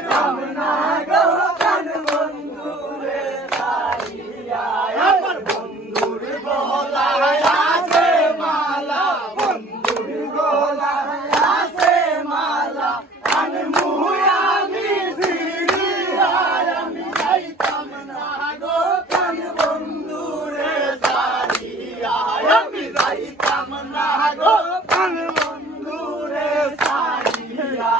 যাইতাম না গো প্রাণ বন্ধুরে ছাড়িয়া আমার বন্ধুর গলায় আছে মালা বন্ধুর গলায় আছে মালা আনমু আমি ফিরিয়া আমি যাইতাম না গো প্রাণ বন্ধুরে ছাড়িয়া আমি যাইতাম না গো প্রাণ বন্ধুরে ছাড়িয়া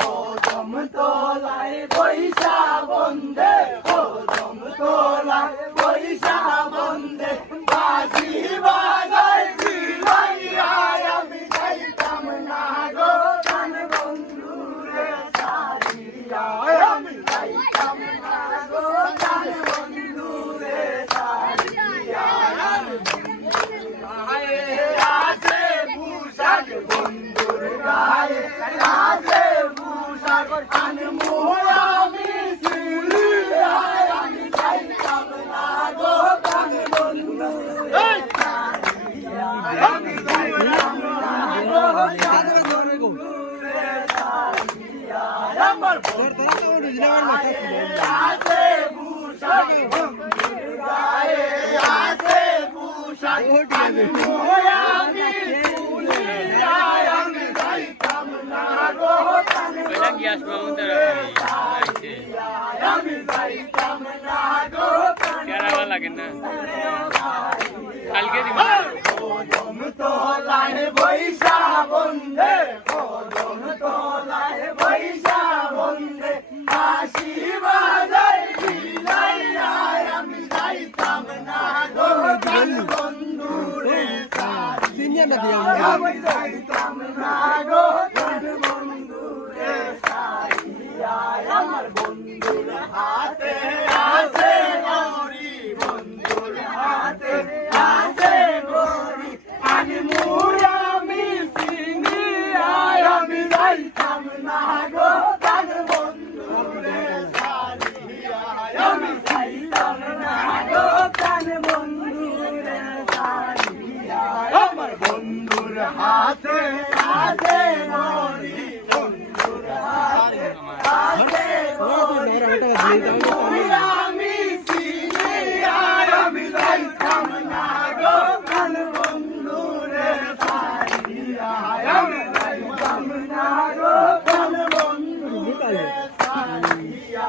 কদম তলায় বৈশা বন্দে কদম তলায় বৈশা বন্দে বাঁশি বাজায় বিলাইয়া আমি যাইতাম না গো প্রাণ বন্ধুরে ছাড়িয়া আমি যাইতাম না গো প্রাণ বন্ধুরে ছাড়িয়া আছে ভূষণ বন্ধুর গায়ে আছে ভূষণ আনমু আমি ফিরিয়া আমি যাইতাম না গো প্রাণ বন্ধুরে ছাড়িয়া আমি যাইতাম না গো প্রাণ বন্ধুরে ছাড়িয়া আমার আছে ভূষণ বন্ধুর গায়ে আছে ভূষণ আনমু আমি ফিরিয়া আমি যাইতাম না গো প্রাণ বন্ধুরে ছাড়িয়া আমি যাইতাম না গো প্রাণ কদম তলায় বৈশা বন্দে কদম তলায় বৈশা বন্দে হাসি বাজায় বিলাইয়া আমি যাইতাম না গো প্রাণ বন্ধুরে ছাড়িয়া আমি যাইতাম না গো প্রাণ বন্ধুরে ছাড়িয়া আমার বন্ধুর হাতে আছে গৌরী বন্ধুর হাতে আছে গৌরী আনমু আমি চিনিয়া আমি যাইতাম না গো প্রাণ বন্ধুরে ছাড়িয়া আমি যাইতাম না গো প্রাণ বন্ধুরে ছাড়িয়া আমার বন্ধুর হাতে আছে গৌরী বন্ধুর হাতে আছে গৌরী আমি চিনিয়া আমি যাইতাম না গো প্রাণ বন্ধুরে ছাড়িয়া আমি যাইতাম না গো প্রাণ বন্ধুরে ছাড়িয়া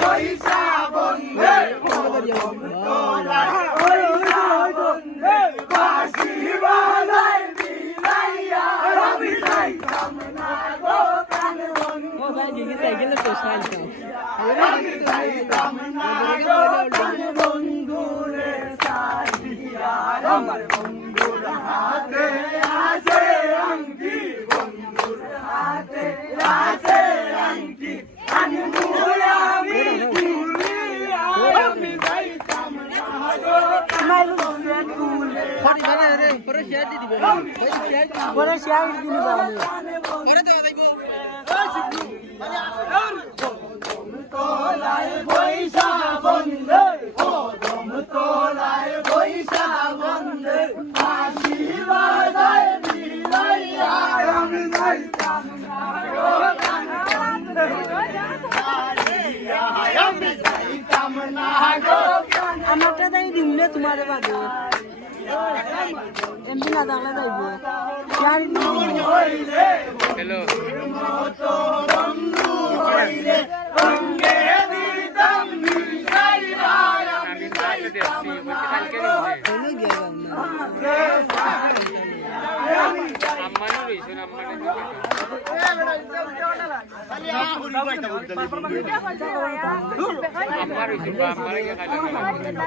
পয়সা বন্ধে বন্ধে বাঁশি বাজায় বিলাইয়া আমি যাইতাম না গো প্রাণ বন্ধুরে আমি যাইতাম না গো প্রাণ বন্ধুরে ছাড়িয়া আমার বন্ধুর হাতে আছে আংটি বন্ধুর হাতে আছে আংটি আনমু আমি ফিরিয়া আমি যাইতাম না গো প্রাণ বন্ধুরে তলায় বৈশা বন্দে কদম তলায় বৈশা বন্দে হাসি বাজায় বিলাইয়া আমি যাইতাম না গো প্রাণ বন্ধুরে ছাড়িয়া আমি যাইতাম না গো প্রাণ আমারটা তাই দিমলে তোমারে বাদে এমপি না দাঁড়া যাইব হ্যালো মতো বন্ধু হইলে সঙ্গে দিতাম মিশাইয়া আমি যাইতাম না গো আম্মানো রইছেন আম্মার রইছেন বা আম্মারে খাইলা